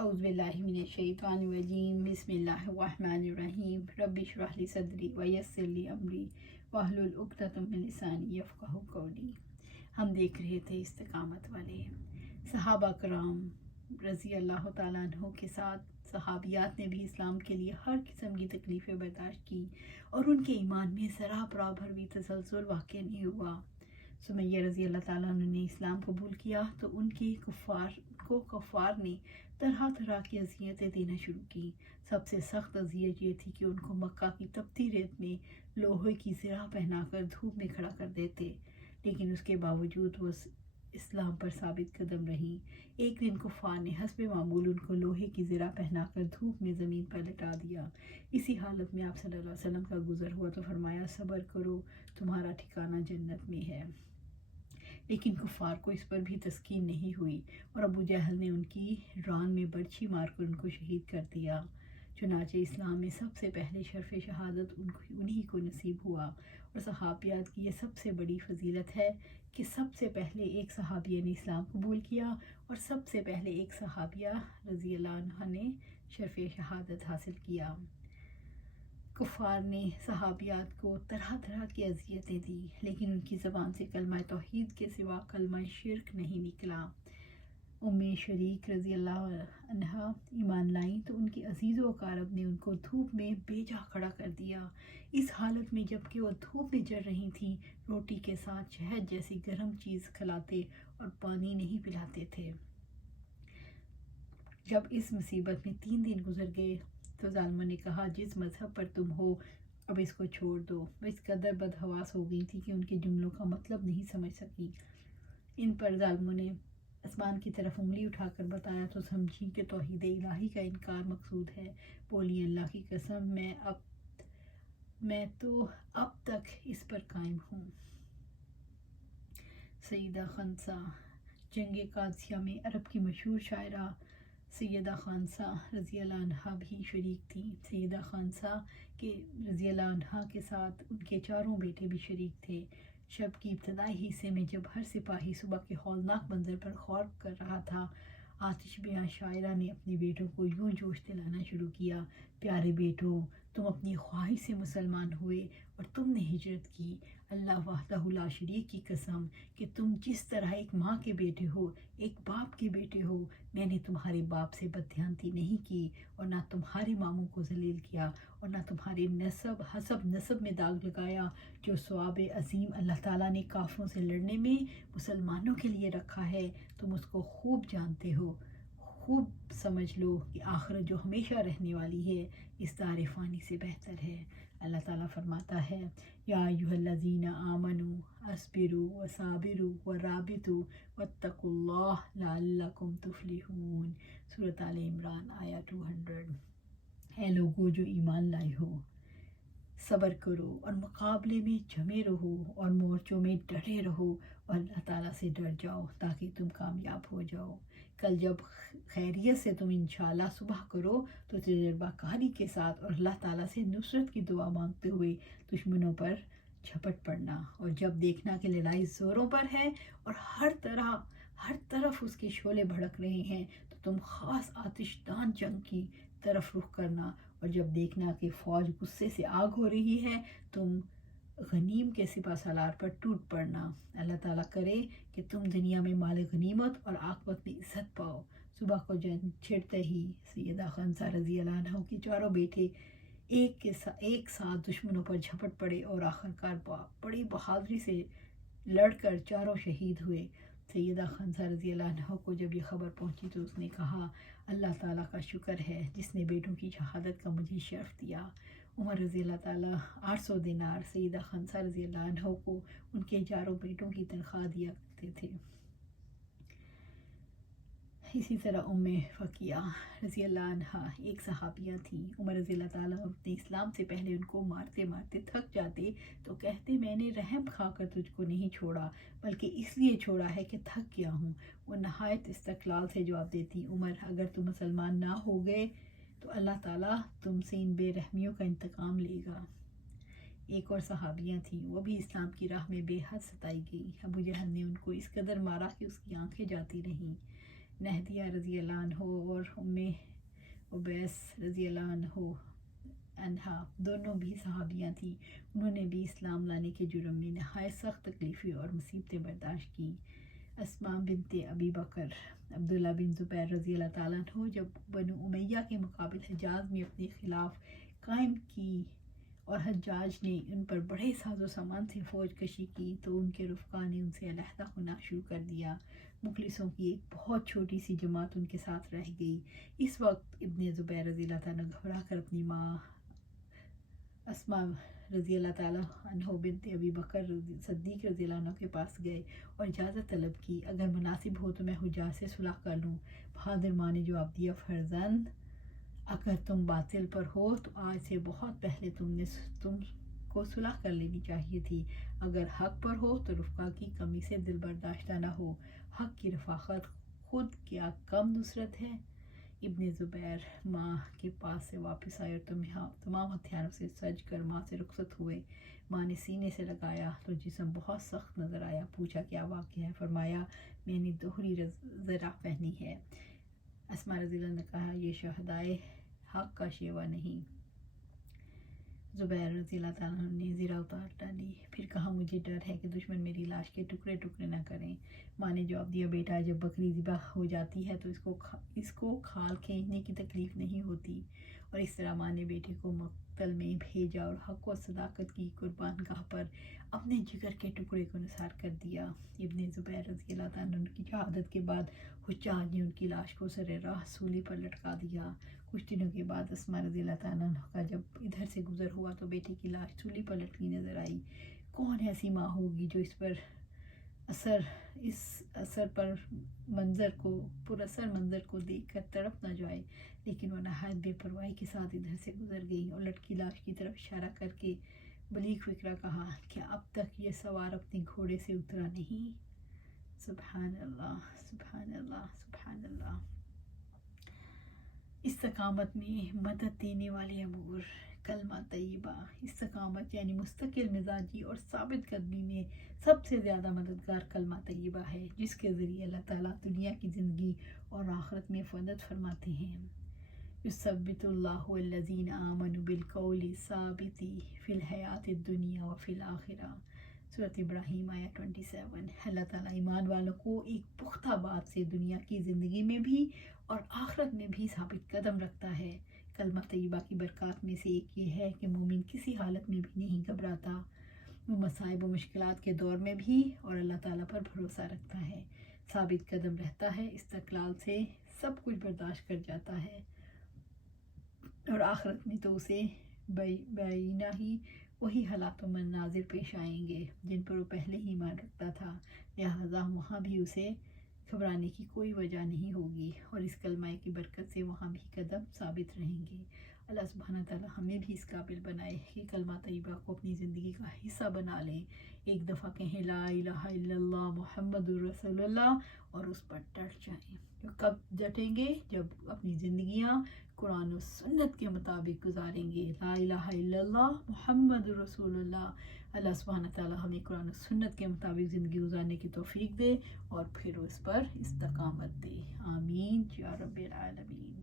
اعوذ باللہ من الشیطان الرجیم بسم اللہ الرحمن الرحیم رب اشرح لی صدری ویسر لی امری واحلل عقدۃ من لسانی یفقہوا قولی۔ ہم دیکھ رہے تھے استقامت والے صحابہ کرام رضی اللہ تعالیٰ عنہ کے ساتھ صحابیات نے بھی اسلام کے لیے ہر قسم کی تکلیفیں برداشت کی اور ان کے ایمان میں ذرا برابر بھی تزلزل واقع نہیں ہوا۔ سمیہ رضی اللہ تعالیٰ عنہ نے اسلام قبول کیا تو ان کے کفار نے طرح طرح کی اذیتیں دینا شروع کی۔ سب سے سخت اذیت یہ تھی کہ ان کو مکہ کی تپتی ریت میں لوہے کی زرہ پہنا کر دھوپ میں کھڑا کر دیتے، لیکن اس کے باوجود وہ اسلام پر ثابت قدم رہی۔ ایک دن کفار نے حسب معمول ان کو لوہے کی زرہ پہنا کر دھوپ میں زمین پر لٹا دیا۔ اسی حالت میں آپ صلی اللہ علیہ وسلم کا گزر ہوا تو فرمایا، صبر کرو، تمہارا ٹھکانہ جنت میں ہے۔ لیکن کفار کو اس پر بھی تسکین نہیں ہوئی اور ابو جہل نے ان کی ران میں برچھی مار کر ان کو شہید کر دیا۔ چنانچہ اسلام میں سب سے پہلے شرف شہادت انہی کو نصیب ہوا، اور صحابیات کی یہ سب سے بڑی فضیلت ہے کہ سب سے پہلے ایک صحابیہ نے اسلام قبول کیا اور سب سے پہلے ایک صحابیہ رضی اللہ عنہ نے شرف شہادت حاصل کیا۔ کفار نے صحابیات کو طرح طرح کی اذیتیں دی، لیکن ان کی زبان سے کلمہ توحید کے سوا کلمہ شرک نہیں نکلا۔ ام شریک رضی اللہ عنہا ایمان لائیں تو ان کے عزیز و اقارب نے ان کو دھوپ میں بے جا کھڑا کر دیا، اس حالت میں جب کہ وہ دھوپ میں جل رہی تھیں۔ روٹی کے ساتھ شہد جیسی گرم چیز کھلاتے اور پانی نہیں پلاتے تھے۔ جب اس مصیبت میں 3 دن گزر گئے تو ظالموں نے کہا، جس مذہب پر تم ہو اب اس کو چھوڑ دو۔ وہ اس قدر بدحواس ہو گئی تھی کہ ان کے جملوں کا مطلب نہیں سمجھ سکی۔ ان پر ظالموں نے آسمان کی طرف انگلی اٹھا کر بتایا تو سمجھی کہ توحید الہی کا انکار مقصود ہے۔ بولی، اللہ کی قسم میں تو اب تک اس پر قائم ہوں۔ سیدہ خنسا جنگ قادسیہ میں عرب کی مشہور شاعرہ سیدہ خانسہ رضی اللہ عنہا بھی شریک تھیں۔ سیدہ خانسہ کے رضی اللہ عنہا کے ساتھ ان کے 4 بیٹے بھی شریک تھے۔ شب کی ابتدائی حصے میں جب ہر سپاہی صبح کے ہولناک منظر پر غور کر رہا تھا، آتش بیاں شاعرہ نے اپنے بیٹوں کو یوں جوش دلانا شروع کیا، پیارے بیٹوں، تم اپنی خواہش سے مسلمان ہوئے اور تم نے ہجرت کی۔ اللہ وحدہ لا شریک کی قسم کہ تم جس طرح ایک ماں کے بیٹے ہو، ایک باپ کے بیٹے ہو، میں نے تمہارے باپ سے بددھیانتی نہیں کی اور نہ تمہارے ماموں کو ذلیل کیا اور نہ تمہارے حسب نسب میں داغ لگایا۔ جو ثواب عظیم اللہ تعالیٰ نے کافروں سے لڑنے میں مسلمانوں کے لیے رکھا ہے، تم اس کو خوب جانتے ہو۔ خوب سمجھ لو کہ آخرت جو ہمیشہ رہنے والی ہے اس دار فانی سے بہتر ہے۔ اللہ تعالیٰ فرماتا ہے، یا ایھا الذین آمنوا اصبروا وصابروا ورابطوا واتقوا اللہ لعلکم تفلحون۔ سورۃ آل عمران آیہ 200۔ اے لوگو جو ایمان لائے ہو، صبر کرو اور مقابلے میں جمے رہو اور مورچوں میں ڈٹے رہو اور اللہ تعالیٰ سے ڈر جاؤ تاکہ تم کامیاب ہو جاؤ۔ کل جب خیریت سے تم انشاءاللہ صبح کرو تو تجربہ کاری کے ساتھ اور اللہ تعالیٰ سے نصرت کی دعا مانگتے ہوئے دشمنوں پر جھپٹ پڑنا، اور جب دیکھنا کہ لڑائی زوروں پر ہے اور ہر طرف اس کے شعلے بھڑک رہے ہیں تو تم خاص آتش دان جنگ کی طرف رخ کرنا، اور جب دیکھنا کہ فوج غصے سے آگ ہو رہی ہے تم غنیم کے سپہ سالار پر ٹوٹ پڑنا۔ اللہ تعالیٰ کرے کہ تم دنیا میں مال غنیمت اور آخرت میں عزت پاؤ۔ صبح کو جنگ چھڑتے ہی سیدہ خنسا رضی اللہ عنہ کے 4 بیٹے ایک ساتھ دشمنوں پر جھپٹ پڑے اور آخرکار بڑی بہادری سے لڑ کر 4 شہید ہوئے۔ سیدہ خنسا رضی اللہ عنہ کو جب یہ خبر پہنچی تو اس نے کہا، اللہ تعالیٰ کا شکر ہے جس نے بیٹوں کی شہادت کا مجھے شرف دیا۔ عمر رضی اللہ تعالیٰ 800 دینار سیدہ خنسا رضی اللہ عنہ کو ان کے 4 بیٹوں کی تنخواہ دیا کرتے تھے۔ اسی طرح ام فقیہ رضی اللہ عنہا ایک صحابیہ تھیں۔ عمر رضی اللہ تعالیٰ اپنے اسلام سے پہلے ان کو مارتے مارتے تھک جاتے تو کہتے، میں نے رحم کھا کر تجھ کو نہیں چھوڑا بلکہ اس لیے چھوڑا ہے کہ تھک گیا ہوں۔ وہ نہایت استقلال سے جواب دیتی، عمر اگر تم مسلمان نہ ہو گئے تو اللہ تعالیٰ تم سے ان بے رحمیوں کا انتقام لے گا۔ ایک اور صحابیہ تھیں، وہ بھی اسلام کی راہ میں بے حد ستائی گئی۔ ابو جہل نے ان کو اس قدر مارا کہ اس کی آنکھیں جاتی رہیں۔ نہدیہ رضی اللہ عنہ اور عبیس رضی اللہ عنہا دونوں بھی صحابیاں تھیں. انہوں نے بھی اسلام لانے کے جرم میں نہایت سخت تکلیفیں اور مصیبتیں برداشت کیں. اسماء بنت ابی بکر عبداللہ بن زبیر رضی اللہ تعالیٰ عنہ جب بنو امیہ کے مقابل حجاز میں اپنے خلاف قائم کی اور حجاج نے ان پر بڑے ساز و سامان سے فوج کشی کی تو ان کے رفقا نے ان سے علیحدہ ہونا شروع کر دیا. مخلصوں کی ایک بہت چھوٹی سی جماعت ان کے ساتھ رہ گئی. اس وقت ابن زبیر رضی اللہ تعالیٰ گھبرا کر اپنی ماں اسماء رضی اللہ تعالیٰ عنہ بنت ابی بکر صدیق رضی اللہ عنہ کے پاس گئے اور اجازت طلب کی. اگر مناسب ہو تو میں حجاج سے صلح کر لوں. بہادر ماں نے جواب دیا، فرزند اگر تم باطل پر ہو تو آج سے بہت پہلے تم کو صلح کر لینی چاہیے تھی. اگر حق پر ہو تو رفقا کی کمی سے دل برداشتہ نہ ہو. حق کی رفاقت خود کیا کم نصرت ہے. ابن زبیر ماں کے پاس سے واپس آئے اور تمام ہتھیاروں سے سج کر ماں سے رخصت ہوئے. ماں نے سینے سے لگایا تو جسم بہت سخت نظر آیا. پوچھا کیا واقعہ ہے؟ فرمایا میں نے دوہری زرہ پہنی ہے. اسماء رضی اللہ نے کہا یہ شہدائے حق کا شیوا نہیں. زبیر رضی اللہ تعالیٰ نے زرہ اتار ڈالی. پھر کہا مجھے ڈر ہے کہ دشمن میری لاش کے ٹکڑے ٹکڑے نہ کریں. ماں نے جواب دیا بیٹا جب بکری ذبح ہو جاتی ہے تو اس کو کھال کھینچنے کی تکلیف نہیں ہوتی. اور اس طرح ماں نے بیٹے کو مقتل میں بھیجا اور حق و صداقت کی قربان گاہ پر اپنے جگر کے ٹکڑے کو نثار کر دیا. ابن زبیر رضی اللہ تعالیٰ کی شہادت کے بعد حجاج نے ان کی لاش کو سر راہ سولی پر لٹکا دیا. کچھ دنوں کے بعد اسماء رضی اللہ تعالیٰ عنہ کا جب ادھر سے گزر ہوا تو بیٹے کی لاش سولی پر لٹکی نظر آئی. کون ایسی ماں ہوگی جو اس پر منظر کو دیکھ کر تڑپ نہ جائے. لیکن وہ نہایت بے پرواہی کے ساتھ ادھر سے گزر گئی اور لٹکی لاش کی طرف اشارہ کر کے بلیغ فکرہ کہا کہ اب تک یہ سوار اپنے گھوڑے سے اترا نہیں. سبحان اللہ سبحان اللہ سبحان اللہ. استقامت میں مدد دینے والے امور. کلمہ طیبہ. استقامت یعنی مستقل مزاجی اور ثابت قدمی میں سب سے زیادہ مددگار کلمہ طیبہ ہے جس کے ذریعے اللہ تعالیٰ دنیا کی زندگی اور آخرت میں مدد فرماتے ہیں. یثبت اللہ الذین آمنوا بالقول الثابت فی الحیات الدنیا وفی الآخرہ. سورۃ ابراہیم آیت 27. اللہ تعالیٰ ایمان والوں کو ایک پختہ بات سے دنیا کی زندگی میں بھی اور آخرت میں بھی ثابت قدم رکھتا ہے. کلمہ طیبہ کی برکات میں سے ایک یہ ہے کہ مومن کسی حالت میں بھی نہیں گھبراتا. وہ مصائب و مشکلات کے دور میں بھی اور اللہ تعالیٰ پر بھروسہ رکھتا ہے، ثابت قدم رہتا ہے، استقلال سے سب کچھ برداشت کر جاتا ہے اور آخرت میں تو اسے بعینہ ہی وہی حالات و مناظر پیش آئیں گے جن پر وہ پہلے ہی ایمان رکھتا تھا. لہٰذا وہاں بھی اسے گھبرانے کی کوئی وجہ نہیں ہوگی اور اس کلمہ کی برکت سے وہاں بھی قدم ثابت رہیں گے. اللہ سبحانہ تعالیٰ ہمیں بھی اس قابل بنائے کہ کلمہ طیبہ کو اپنی زندگی کا حصہ بنا لیں. ایک دفعہ کہیں لا الہ الا اللہ محمد رسول اللہ اور اس پر ڈٹ جائیں. کب ڈٹیں گے؟ جب اپنی زندگیاں قرآن و سنت کے مطابق گزاریں گے. لا الہ الا اللہ محمد رسول اللہ. اللہ سبحانہ تعالیٰ ہمیں قرآن و سنت کے مطابق زندگی گزارنے کی توفیق دے اور پھر اس پر استقامت دے. آمین یا رب العالمین.